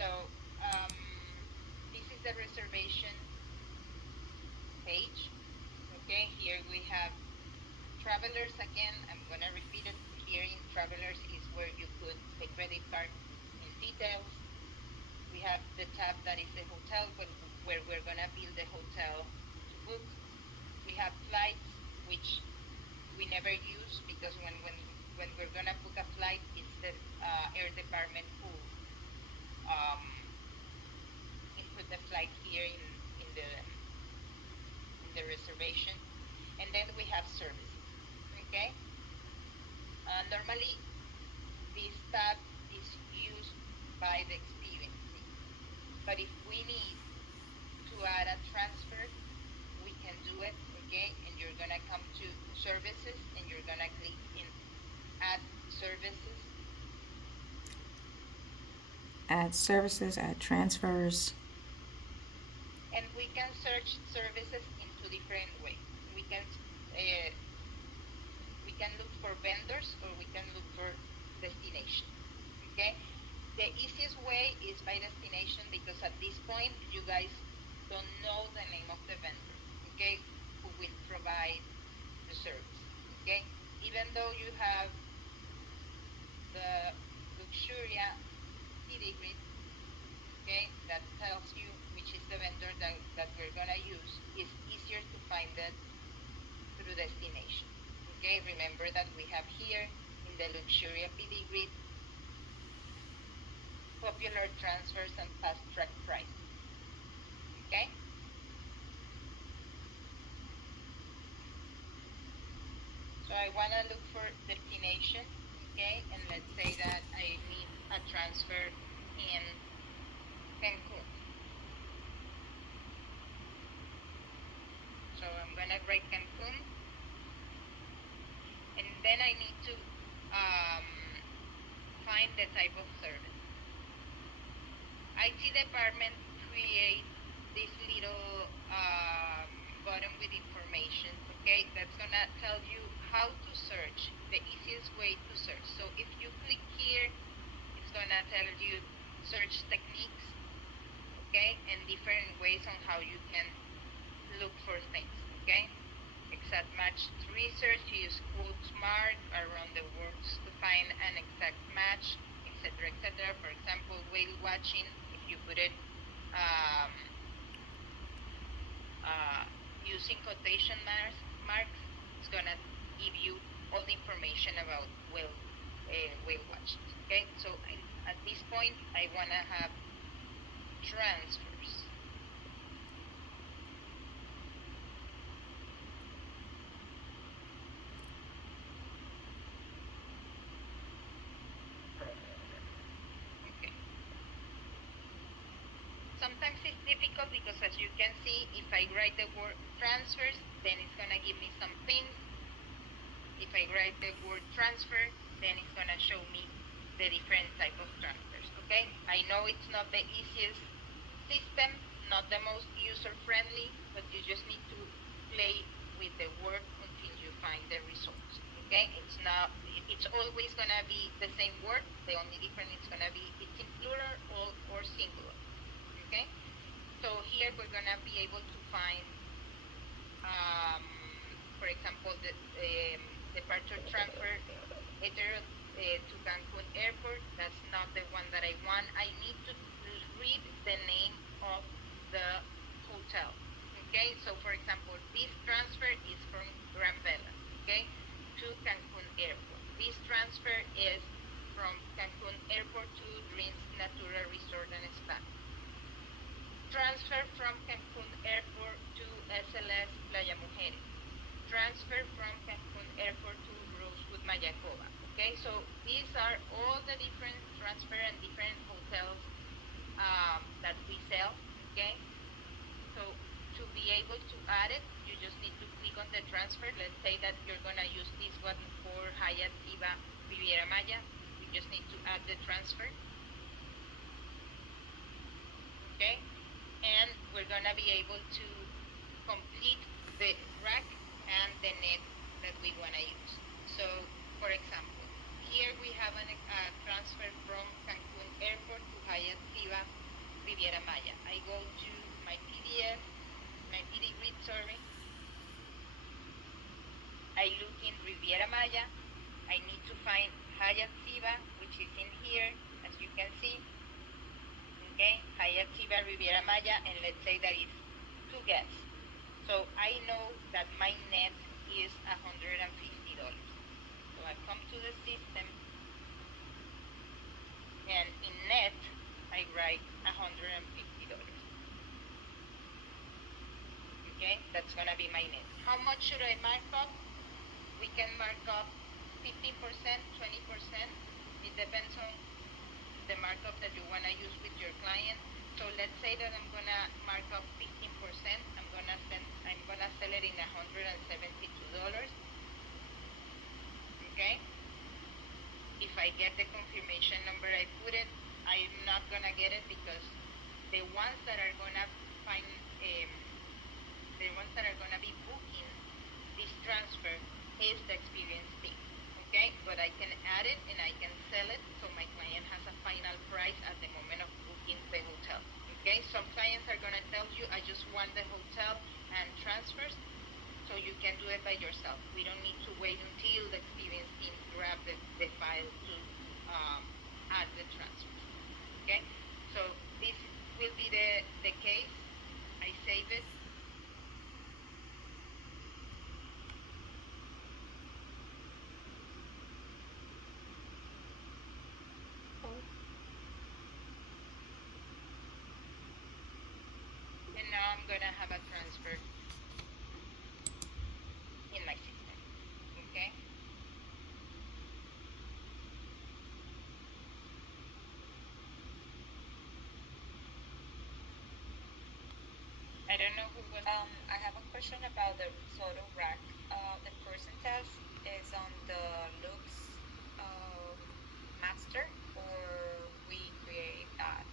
So um, this is the reservation page. Okay, here we have travelers again. I'm going to repeat it. Here in travelers is where you put the credit card in details. We have the tab that is the hotel, where we're going to build the hotel to book. We have flights, which we never use because when we're going to book a flight, it's the air department who input the flight here in the reservation. And then we have services. Okay. Normally, this tab is used by the experience team. But if we need to add a transfer, we can do it. Okay. And you're going to come to services and you're going to click in add services. Add services, add transfers. And we can search services in two different ways. We can look for vendors or we can look for destination. Okay. The easiest way is by destination because at this point you guys don't know the name of the vendor, okay, who will provide the service. Okay. Even though you have the Luxuria PD grid, okay, that tells you which is the vendor that we're gonna use, it's easier to find it through destination. Okay, remember that we have here in the Luxuria PD grid popular transfers and fast track pricing. Okay. So I want to look for destination. Okay, and let's say that I need a transfer in Cancun. So I'm gonna write Cancun, and then I need to find the type of service. IT department create this little button with information, okay, that's gonna tell you how to search, the easiest way to search. So if you click here, it's gonna tell you search techniques, okay, and different ways on how you can look for things, okay. Exact match research, use quote mark around the words to find an exact match, etc., etc. For example, whale watching, if you put it using quotation marks, it's gonna give you all the information about whale watching. Okay, so at this point, I wanna have transfers. Okay. Sometimes it's difficult because as you can see, if I write the word transfers, then it's gonna give me some things. If I write the word transfer, then it's gonna show me the different type of transfers. Okay, I know it's not the easiest system, not the most user-friendly, but you just need to play with the word until you find the results. Okay, it's always gonna be the same word. The only difference is gonna be it's in plural or singular. Okay, so here we're gonna be able to find, for example, the departure transfer to Cancun Airport. That's not the one that I want. I need to read the name of the hotel. Okay, so for example, this transfer is from Grand Vela, okay, to Cancun Airport. This transfer is from Cancun Airport to Dreams Natura Resort and Spa. Transfer from Cancun Airport to SLS Playa Mujeres. Transfer from Cancun Airport to Rosewood Mayacoba. Okay, so these are all the different transfer and different hotels that we sell. Okay, so to be able to add it, you just need to click on the transfer. Let's say that you're gonna use this one for Hyatt Viva Riviera Maya. You just need to add the transfer. Okay, and we're gonna be able to complete the rack and the net that we wanna use. So, for example, Here we have a transfer from Cancun Airport to Hyatt Ziva Riviera Maya. I go to my PDF, my PD grid, sorry. I look in Riviera Maya. I need to find Hyatt Ziva, which is in here, as you can see. Okay, Hyatt Ziva Riviera Maya, and let's say that it's 2 guests. So I know that my net is $150. So I come to the system, and in net, I write $150. Okay, that's gonna be my net. How much should I mark up? We can mark up 15%, 20%. It depends on the markup that you wanna use with your client. So let's say that I'm gonna mark up 15%. I'm gonna sell it in $172. Okay. If I get the confirmation number, I put it. I'm not gonna get it because the ones that are gonna find the ones that are gonna be booking this transfer is the experienced team. Okay, but I can add it and I can sell it so my client has a final price at the moment of booking the hotel. Okay, some clients are gonna tell you, I just want the hotel and transfers, so you can do it by yourself. We don't need to wait until the experienced team grab the file to add the transfers. Okay, so this will be the case. I save it. And now I'm gonna have a transfer in my system. Okay. I don't know who was. I have a question about the photo rack. The percentage is on the looks master, or we create that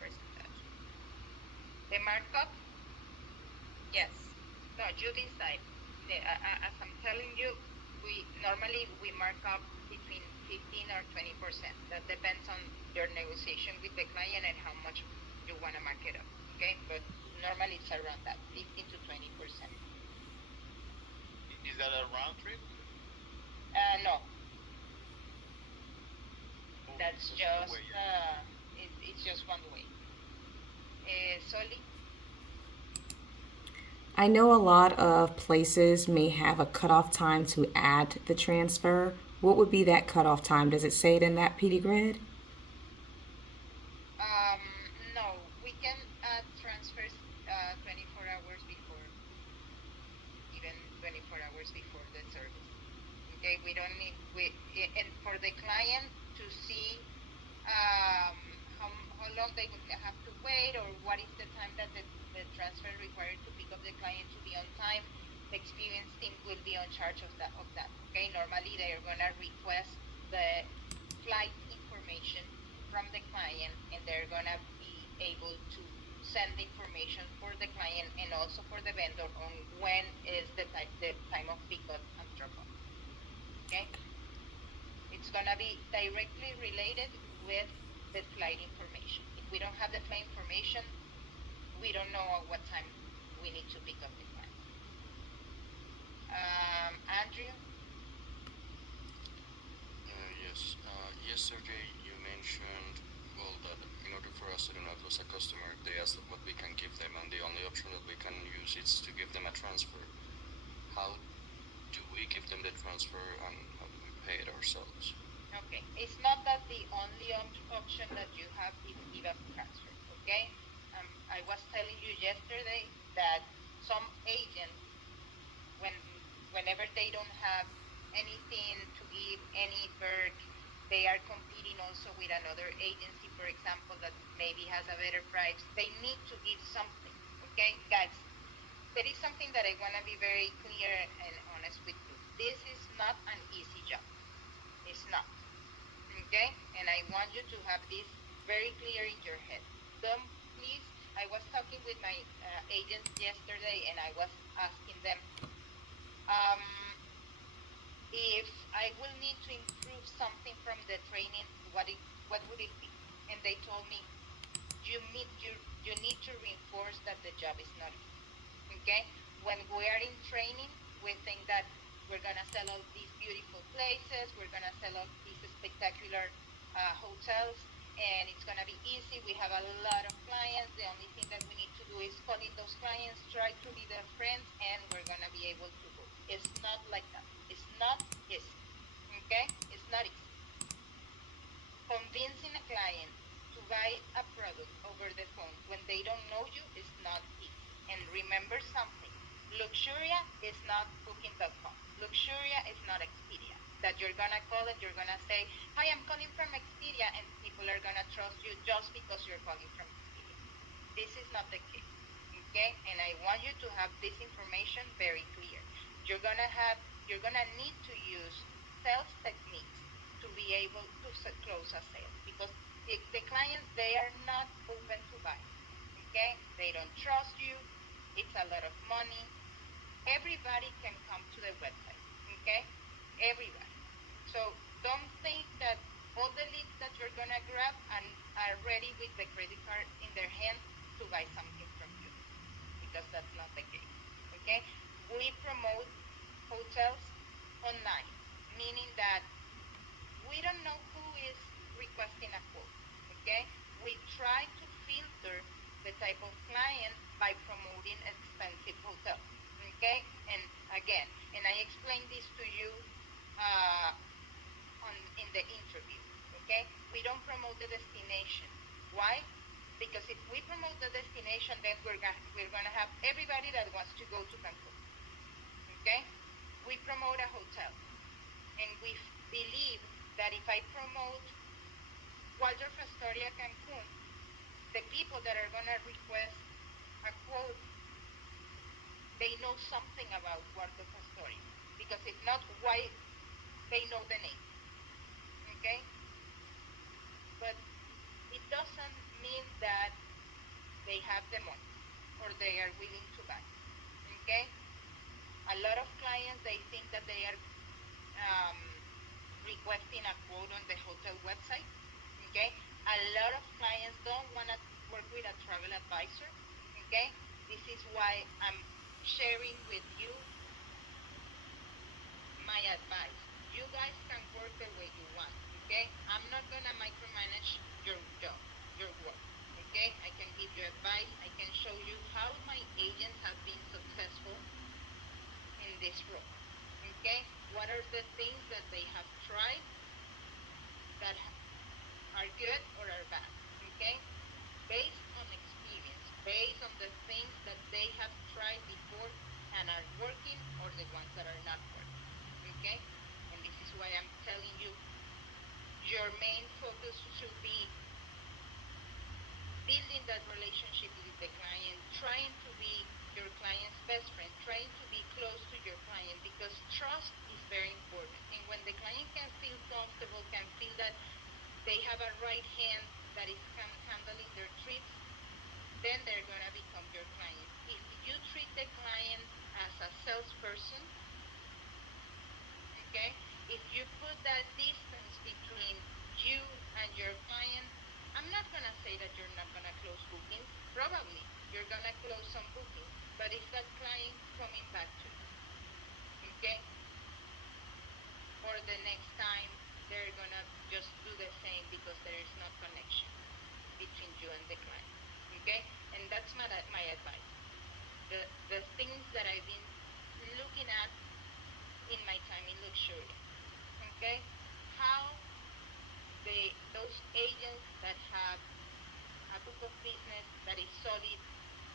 percentage? The markup? Yes. No, you decide. As I'm telling you, we normally mark up between 15 or 20%. That depends on your negotiation with the client and how much you want to mark it up. Okay, but normally it's around that 15 to 20%. Is that a round trip? No, Oh, that's the just way, yeah. it's just one way. Soli? I know a lot of places may have a cutoff time to add the transfer. What would be that cutoff time? Does it say it in that PD grid? No, we can add transfers 24 hours before, even 24 hours before the service. Okay, we don't need and for the client to see how long they would have to wait, or what is the time that the transfer required to pick up the client to be on time. The experienced team will be on charge of that. Okay, normally they are gonna request the flight information from the client, and they're gonna be able to send the information for the client and also for the vendor on when is the time of pickup and drop off. Okay, it's gonna be directly related with the flight information. If we don't have the flight information, we don't know at what time we need to pick up the client. Andrew? Yes. Yesterday you mentioned, well, that in order for us to do not lose a customer, they asked what we can give them, and the only option that we can use is to give them a transfer. How do we give them the transfer, and how do we pay it ourselves? Okay, it's not that the only option that you have is give a transfer. Okay, I was telling you yesterday that some agents, whenever they don't have anything to give, any perk, they are competing also with another agency, for example, that maybe has a better price. They need to give something. Okay, guys, there is something that I want to be very clear and honest with you. This is not an easy job. It's not. Okay, and I want you to have this very clear in your head. Don't, please. I was talking with my agents yesterday, and I was asking them, if I will need to improve something what would it be? And they told me, you need to reinforce that the job is not easy. Okay? When we are in training, we think that we're gonna sell all these beautiful places, we're gonna sell all these spectacular hotels, and it's gonna be easy. We have a lot of clients. The only thing that we need to do is call in those clients, try to be their friends, and we're gonna be able to book. It's not like that. It's not easy. Okay? It's not easy. Convincing a client to buy a product over the phone when they don't know you is not easy. And remember something, Luxuria is not booking.com. Luxuria is not Expedia. That you're gonna call and you're gonna say, hi, I'm calling from Expedia, and people are gonna trust you just because you're calling from Expedia. This is not the case. Okay? And I want you to have this information very clear. You're gonna need to use sales techniques to be able to close a sale, because the clients, they are not open to buy. Okay? They don't trust you. It's a lot of money. Everybody can come to the website. Okay? Everybody. So don't think that all the leads that you're gonna grab and are ready with the credit card in their hand to buy something from you, because that's not the case. Okay? We promote hotels online, meaning that we don't know who is requesting a quote. Okay? We try to filter the type of client by promoting expensive hotels. Okay? And again, and I explained this to you in the interview. Okay? We don't promote the destination. Why? Because if we promote the destination, then we're gonna have everybody that wants to go to Cancun. Okay? We promote a hotel, and we believe that if I promote Waldorf Astoria Cancun, the people that are gonna request a quote, they know something about Waldorf Astoria, because if not, why they know the name. Okay? But it doesn't mean that they have the money or they are willing to buy. Okay? A lot of clients, they think that they are requesting a quote on the hotel website. Okay? A lot of clients don't want to work with a travel advisor. Okay? This is why I'm sharing with you my advice. You guys can work the way you want. Okay? I'm not gonna micromanage your job, your work. Okay? I can give you advice. I can show you how my agents have been successful in this role. Okay? What are the things that they have tried that are good or are bad? Okay? Based on experience, based on the things that they have tried before and are working, or the ones that are not working. Okay? And this is why I'm telling you, your main focus should be building that relationship with the client, trying to be your client's best friend, trying to be close to your client, because trust is very important. And when the client can feel comfortable, can feel that they have a right hand that is handling their trips, then they're going to become your client. If you treat the client as a salesperson, okay, if you put that distance between you and your client, I'm not going to say that you're not going to close bookings. Probably you're going to close some bookings, but is that client coming back to you? Okay? Or the next time they're going to just do the same because there is no connection between you and the client. Okay? And that's my advice. The things that I've been looking at in my time in Luxuria. Okay? How those agents that have a book of business that is solid,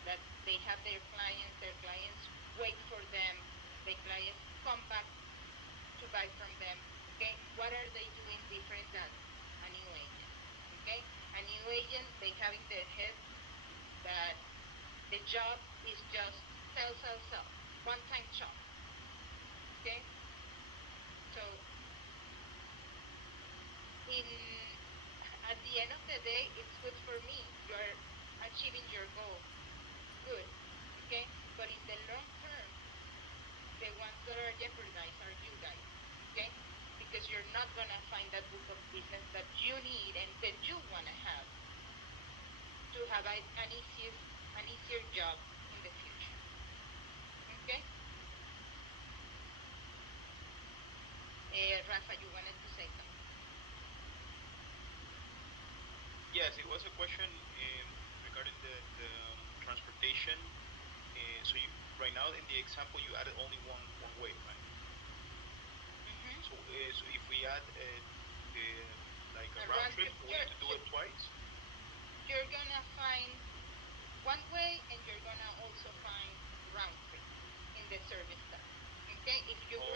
that they have their clients wait for them, the clients come back to buy from them. Okay? What are they doing different than a new agent? Okay? A new agent, they have in their head that the job is just sell, sell, sell. One-time shop. Okay? So at the end of the day, it's good for me. You're achieving your goal. Good. Okay? But in the long term, the ones that are jeopardized are you guys. Okay? Because because you're not gonna find that book of business that you need and that you wanna have to have an easier job in the future. Okay? Rafa, you wanted to say something. Yes, it was a question regarding the transportation. So you, right now in the example you added only one way, right? Mm-hmm. So if we add like a A round round trip, trip. we need to do it twice. You're gonna find one way and you're gonna also find round trip in the service tab. Okay? If you Oh,